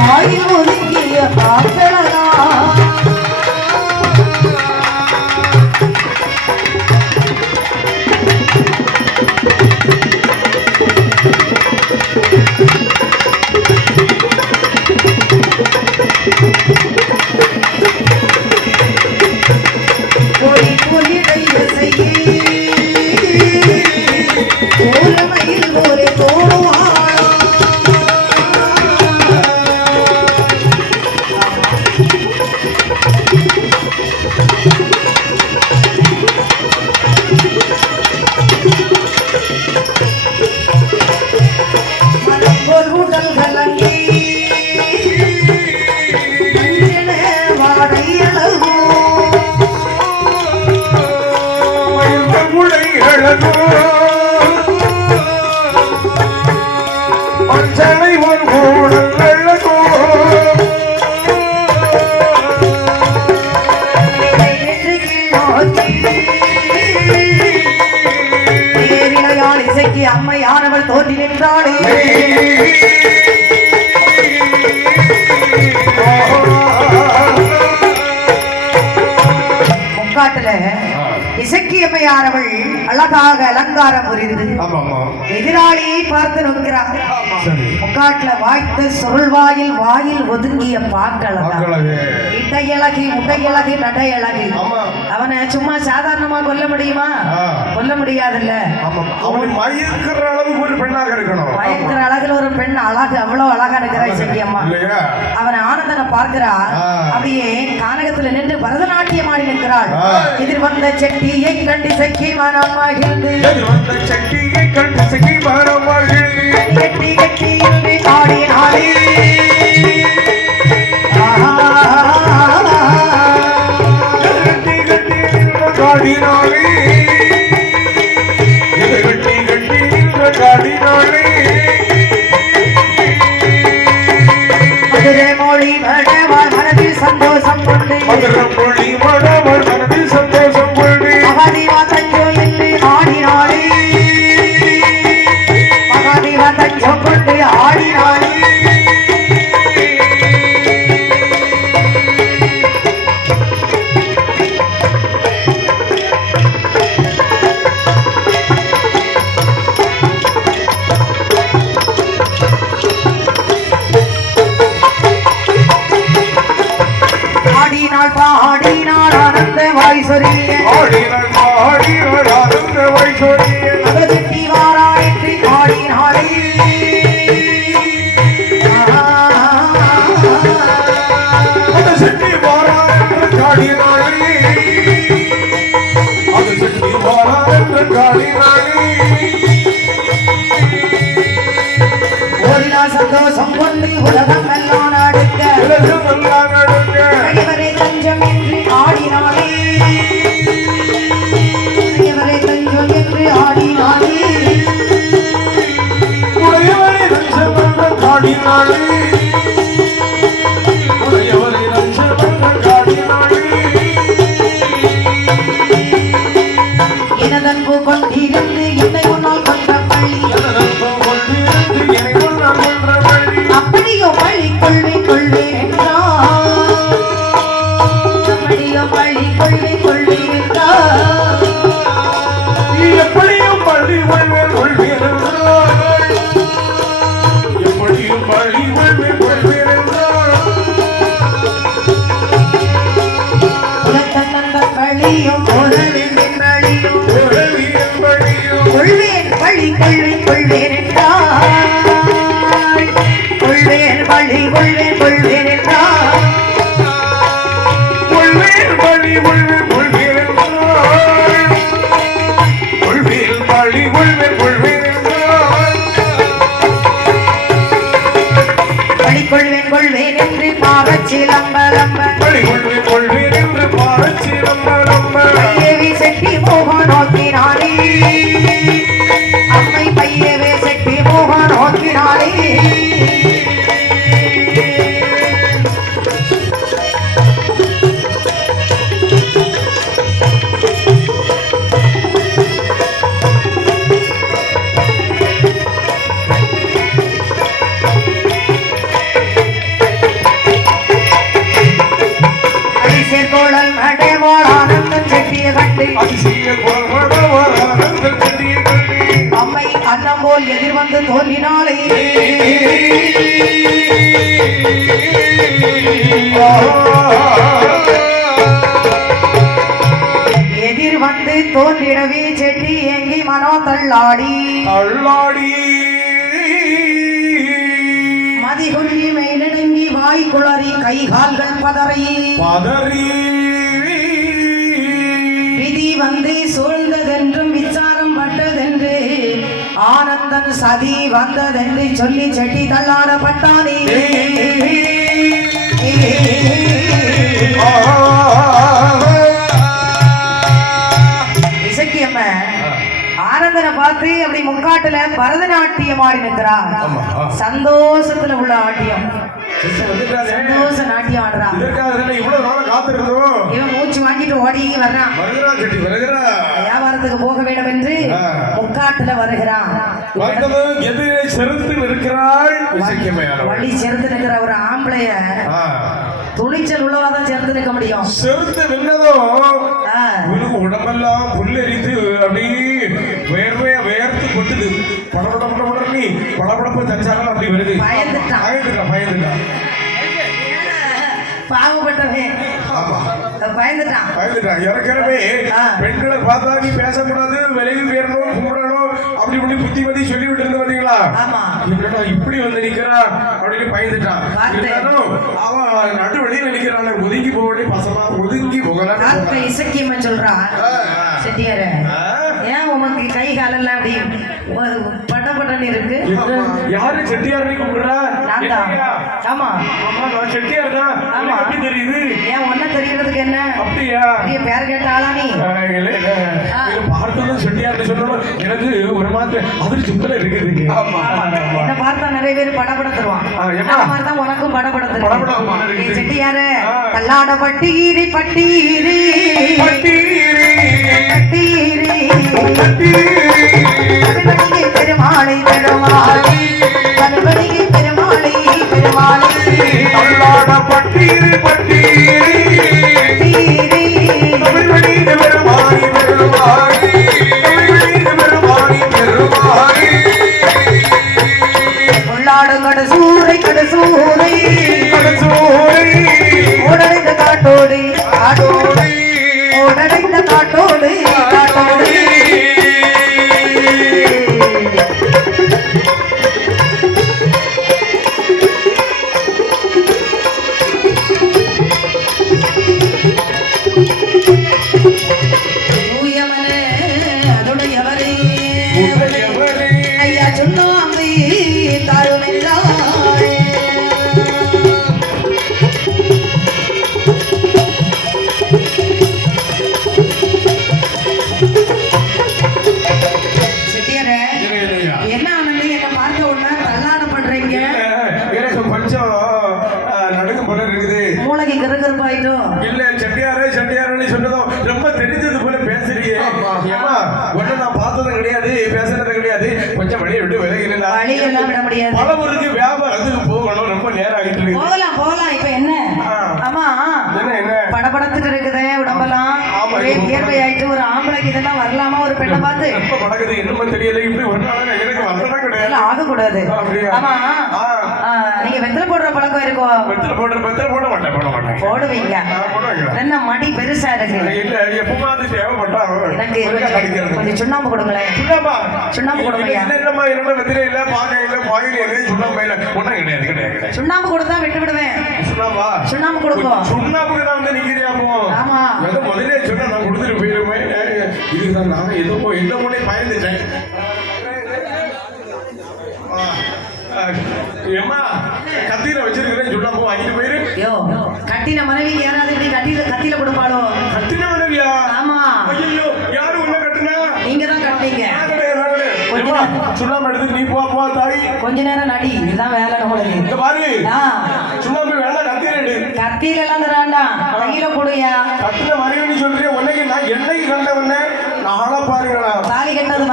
欢迎陆 அகங்காரம் தெரியுது. எதிராளி பார்த்து நோக்கிறார் முக்காட்டுல வாய்த்த சுருள் வாயில் ஒதுங்கிய பாக்களம் இட்டையழகி முட்டையழகி நடையழகி. அவனை சும்மா சாதாரணமா கொல்ல முடியுமா? கொல்ல முடியாதுல்ல. மயக்கிற அளவுக்கு ஒரு பெண்ணாக இருக்கணும். மயக்கிற அழகுல ஒரு பெண் அழகு அவ்வளவு அழகா இருக்கிறா இசக்கியம்மா. அவனை ஆனந்தனை பார்க்கிறா. அப்படியே கானகத்துல நின்று பரதநாட்டியம் ஆடி நிற்கிறாள் எதிர்வந்த செட்டியை கண்டு சக்கியமான மகிழ்ந்து. சட்டியை கண்டு செய்ய வரவாள் கட்டி கட்டி ஆடி ஆடி झपट எனக்கு you போல் எதிர் வந்து தோன்றினாளே. எதிர் வந்து தோன்றிடவே செட்டி எங்கி மனோ தள்ளாடி. அள்ளாடி மதிகுள்ளி மெய்நடுங்கி வாய் குளறி கை கால்கள் பதறி. பதறி. விதி வந்து சூழ்ந்ததென்றும் பட்டதென்று ஆனந்தன் சதி வந்ததென்று சொல்லி செட்டி தள்ளாடப்பட்டானே இசக்கியம்ம ஆனந்தனை பார்த்து அப்படி முக்காட்டுல பரதநாட்டியம் ஆடி ஆ. சந்தோஷத்துல உள்ள ஆட்டியம். சந்தோஷ நாட்டியம் ஆடுறான் இதற்காக தானே இவ்வளவு நாள் காத்திருந்தோம். இவன் மூச்சு வாங்கிட்டு ஓடி வர்றான். செட்டி வியாபாரத்துக்கு போக வேண்டும் என்று. முக்காட்டுல வருகிறான். எதிரே இருக்கிறாள். இசைக்கமையானவள். வள்ளி சேர்ந்து நிற்கிற ஒரு ஆம்பளைய. துணிச்சல் உள்ளவாதான் சேர்ந்து நிற்க முடியும். செலுத்து நின்னதும் உடம்பெல்லாம் புல்லரித்து அப்படியே படபடன்னு படபடப்பு தச்சாலும் அப்படி வருது. பயந்துட்டான். பயந்துட்டான் பயந்துட்டான். பாவப்பட்டவன். ஆமா. பயந்துட்டான். பயந்துட்டான். ஆ. பெண்களை பார்த்தா நீ பேசக்கூடாது விலகி பேரணும் கும்பிடணும் அப்படி இப்படி புத்தி பத்தி சொல்லி விட்டு இருந்து பாத்தீங்களா ஆமா. இவன்டா இப்படி வந்து நிக்கிறான். அப்படின்னு பயந்துட்டான். அவன் நடு வெளியில நிக்கிறான் ஒதுங்கி போக வேண்டிய பசமா ஒதுங்கி போகலாம் பார்த்த இசக்கியம்மன் சொல்றான். செட்டியார ஏன் உனக்கு கை காலெல்லாம் அப்படி? படபடன்னு இருக்கு? யாரு செட்டியார் கூப்பிடுறா? நான் தான் என்னையா? ஆமா. செட்டியார் தான் ஆமா. எப்படி தெரியுது? ஏன் ஒன்ன தெரியறதுக்கு என்ன? அப்படியா? பெரிய பேர் கேட்ட ஆளா நீ? பார்த்ததும் செட்டியார்னு சொல்லணும் எனக்கு ஒரு மாதிரி அதிர்ச்சி சுத்தல இருக்குது ஆமா. என்ன பார்த்தா நிறைய பேர் படபடத்துருவான். ஆ, ஏம்மா? அந்த மாதிரி தான் உனக்கும் இருக்குது. ஏய், செட்டியாரே. கல்லாட பட்டீரி பட்டீரி. பட்டீரி, பட்டீரி. பட்டீரி. ஒண்ணு நான் பார்த்ததும் கிடையாது பேசுறது கிடையாது. கொஞ்சம் வழியை விட்டு விலகினா வழியெல்லாம் விட முடியாது. பல ஊருக்கு வியாபாரத்துக்கு போகணும். ரொம்ப நேரம் ஆகிட்டு இருக்குது. போகலாம் போகலாம். இப்ப என்ன. ஆமா. என்ன என்ன? படபடத்துட்டு இருக்குதே உடம்பெல்லாம். ஒரே வியர்வை ஆயிட்டு ஒரு ஆம்பளைக்கு இதெல்லாம் வரலாமா? ஒரு பெண்ணை பார்த்து. படக்குது. என்னமோ தெரியல. இப்படி ஒரு நாள் எனக்கு வந்ததா கிடையாது. ஆகக்கூடாது? ஆமா. நீங்க வெத்தலை போடுற பழக்கம் இருக்கும் பெத்தல போடுற பெத்தல போட மாட்டேன் போட மாட்டேன். போடுவீங்க. என்ன மடி பெருசா இருக்கு? இல்ல எப்பமாவது தேவைப்பட்டா எனக்கு கொஞ்சம் சுண்ணாம்பு கொடுங்களேன். சுண்ணாம்பா? சுண்ணாம்பு. இல்ல இல்லம்மா என்னோட வெத்தில இல்ல பாக்க இல்ல பாயில் இல்ல சுண்ணாம்பா இல்ல. ஒண்ணும் கிடையாது கிடையாது சுண்ணாம்பு கொடுத்தா விட்டு விடுவேன். சுண்ணாம்பா? சுண்ணாம்பு கொடுக்கும் சுண்ணாம்புக்கு தான் வந்து நிக்கிறியா போ ஆமா. ஏதோ முதலே சொன்னா நான் கொடுத்துட்டு போயிருவேன். இதுதான் நான் ஏதோ எந்த முன்னே பயந்துட்டேன் ஆ, ஆ, ஏம்மா கத்தியில வச்சிருக்கிறேன் சுண்ணாம்பு வாங்கிட்டு போயிரு யோ கட்டின மனைவி யாராவது இப்படி கட்டில கத்தில கொடுப்பாளோ கத்தின உதவியா ஆமா ஐயோ யாரு உன்ன கட்டுனா நீங்க தான் கட்டினீங்க நான் கிடையாது, நான் கிடையாது. கொஞ்ச ஏம்மா, நேரம். சுண்ணாம்பு எடுத்து நீ போ போ தாய். கொஞ்ச நேரம் நடி இதுதான் வேலை நம்மளுக்கு இங்க பாரு. ஆ, சுண்ணாம்பு வேணாம் கத்தி ரெண்டு கத்தியில எல்லாம் தராண்டாம் கையில கொடுயா கத்தின மனைவி சொல்றேன் உன்னைக்கு நான் என்னைக்கு கண்ட உன்ன நாளா பாருங்களா தாலி கட்டது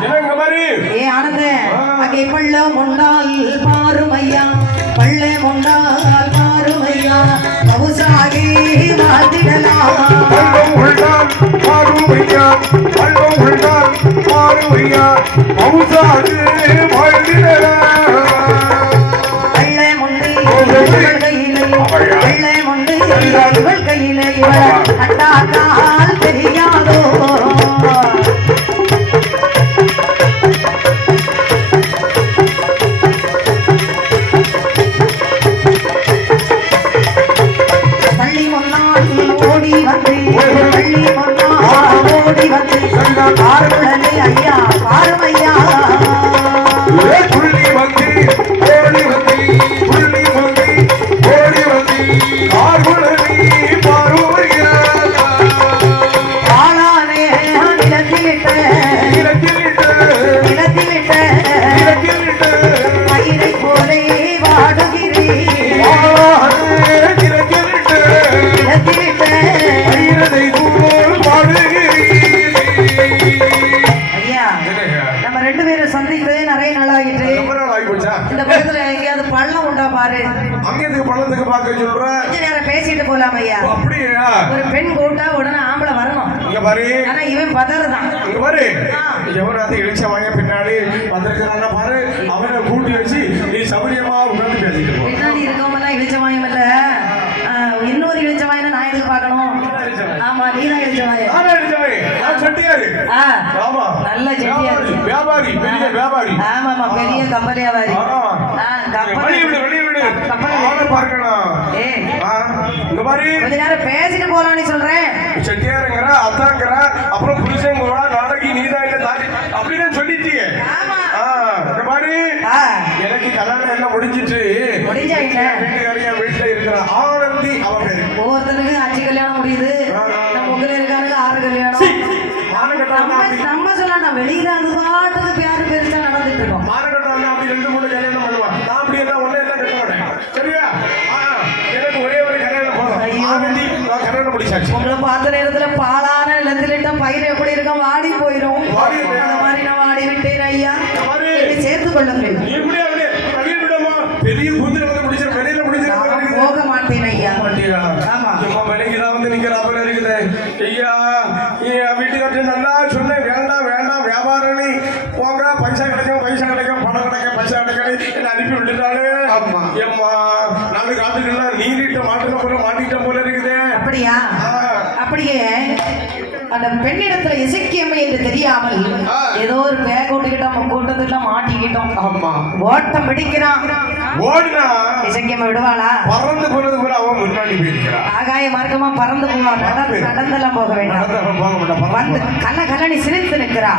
என்ன இங்க பாரு. ஏ ஆனந்த அங்கே பள்ள முன்னாள் மாறுமையா? பள்ள முன்னாள் மாறுமையா? பவுசாகி வாழ்ந்திடலாம் பள்ளம் உள்ளான் உள்ளான் வெள்ளை முண்டு கையிலே வெள்ளை முண்டு இவள் கையிலே இங்க பாரு. ஆனா இவன் பதறுதான். இங்க பாரு. எவனாவது இழிச்ச வாங்க பின்னாடி வந்திருக்கிறான் பாரு. அவனை கூட்டி வச்சு நீ சௌரியமா உட்கார்ந்து பேசிட்டு போ. பின்னாடி இருக்கவங்கலாம் இழிச்சவாயம் இல்ல. ஆஹ், இன்னொரு இழிச்சவாயனை நான் எதுக்கு பார்க்கணும் ஆமா? நான் செட்டியாரு. ஆ, ஆமா. நல்ல செட்டியாரு. வியாபாரி பெரிய வியாபாரி. ஆமாமா பெரிய கம்பெனி வியாபாரி பாரு கொஞ்ச நேரம் பேசிட்டு போலாம்னு சொல்றேன். செட்டியாருங்கிற அத்தாங்கிற அப்புறம் புருஷங்கிறா நாளைக்கு நீதான் இல்ல தாடி அப்படின்னு சொல்லிட்டீங்க பாரு ஆ, எனக்கு கல்யாணம் எல்லாம் முடிஞ்சிட்டு முடிஞ்சா பார்த்த நேரத்துல பாலான நிலத்திலிட்ட பயிர் எப்படி இருக்கும்? வாடி போயிடும். அந்த மாதிரி நான் வாடி விட்டேன் ஐயா. சேர்த்து கொள்ளுங்கள் நீ எப்படி அப்படியே வெளிய விடுமா பெரிய குதிரை வந்து முடிச்சிரு வெளியில முடிச்சிரு நான் போக மாட்டேன் ஐயா மாட்டியா? ஆமா. சும்மா விலைக்குதான் வந்து நிக்கிற அப்பல இருக்குது. ஐயா, என் வீட்டுக்காரர்ட்ட நல்லா சொன்னேன், வேண்டாம், வேண்டாம், வியாபாரணி. போங்க, பைசா கிடைக்கும், பைசா கிடைக்கும், பணம் கிடைக்கும், பைசா கிடைக்கும். என்னை அனுப்பி விட்டுட்டாளே. ஏம்மா, நாலு காட்டுக்கெல்லாம் நீரிட்ட மாட்டுல போல மாட்டிட்ட போல இருக்குதே. அப்படியா ஆ. அப்படியே அந்த பெண்ணிடத்துல இசைக்கியமை என்று தெரியாமல் ஆ. ஏதோ ஒரு பேக் ஓட்டிக்கிட்டோம் நம்ம கூட்டத்துல ஓட்டம் பிடிக்கிறான் ஓடினா, விடுவாளா? பறந்து போனது போல அவன் முன்னாடி போயிருக்கிறான். ஆகாய மார்க்கமா பறந்து போவான் நடந்து நடந்தெல்லாம் போக வேண்டாம். வந்து பறந்து. கல கலனி சிரித்து நிற்கிறா.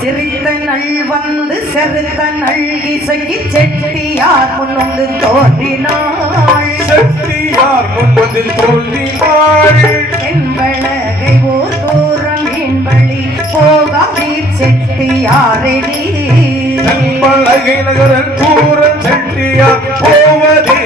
சிரித்த நள் வந்து செருத்த நள் இசைக்கு செட்டியார் முன்னுண்டு தோன்றினாள். செட்டியார் முன் வந்து தோன்றினாள். என்பழகை ஓர் தூரம் மீன்வழி போகாமே செட்டியாரெடி பழகை நகரன் தூரம் செட்டியார் போவதே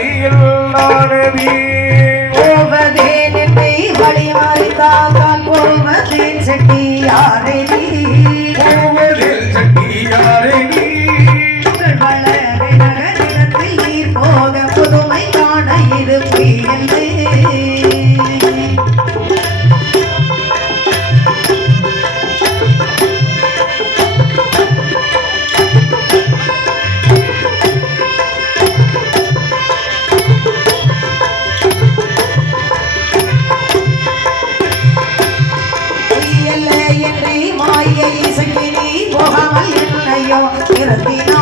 இல்லையோ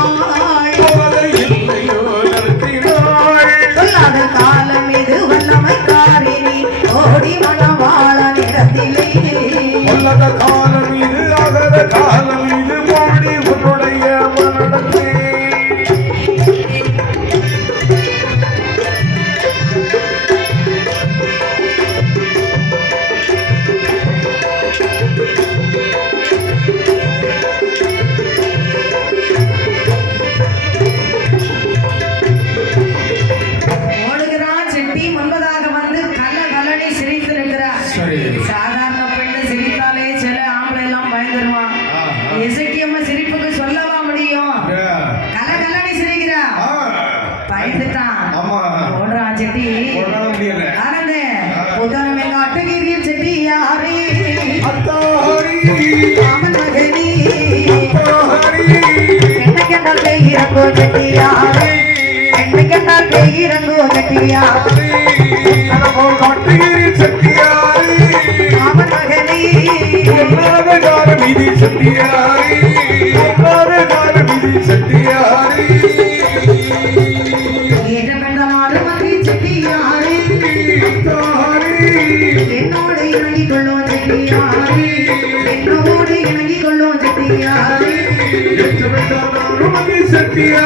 रंगो जटिया एंड के साथ देगी रंगो जटिया। रंगो घाटी छटिया राम लगे नहीं। राम गार मेरी छटिया Yeah.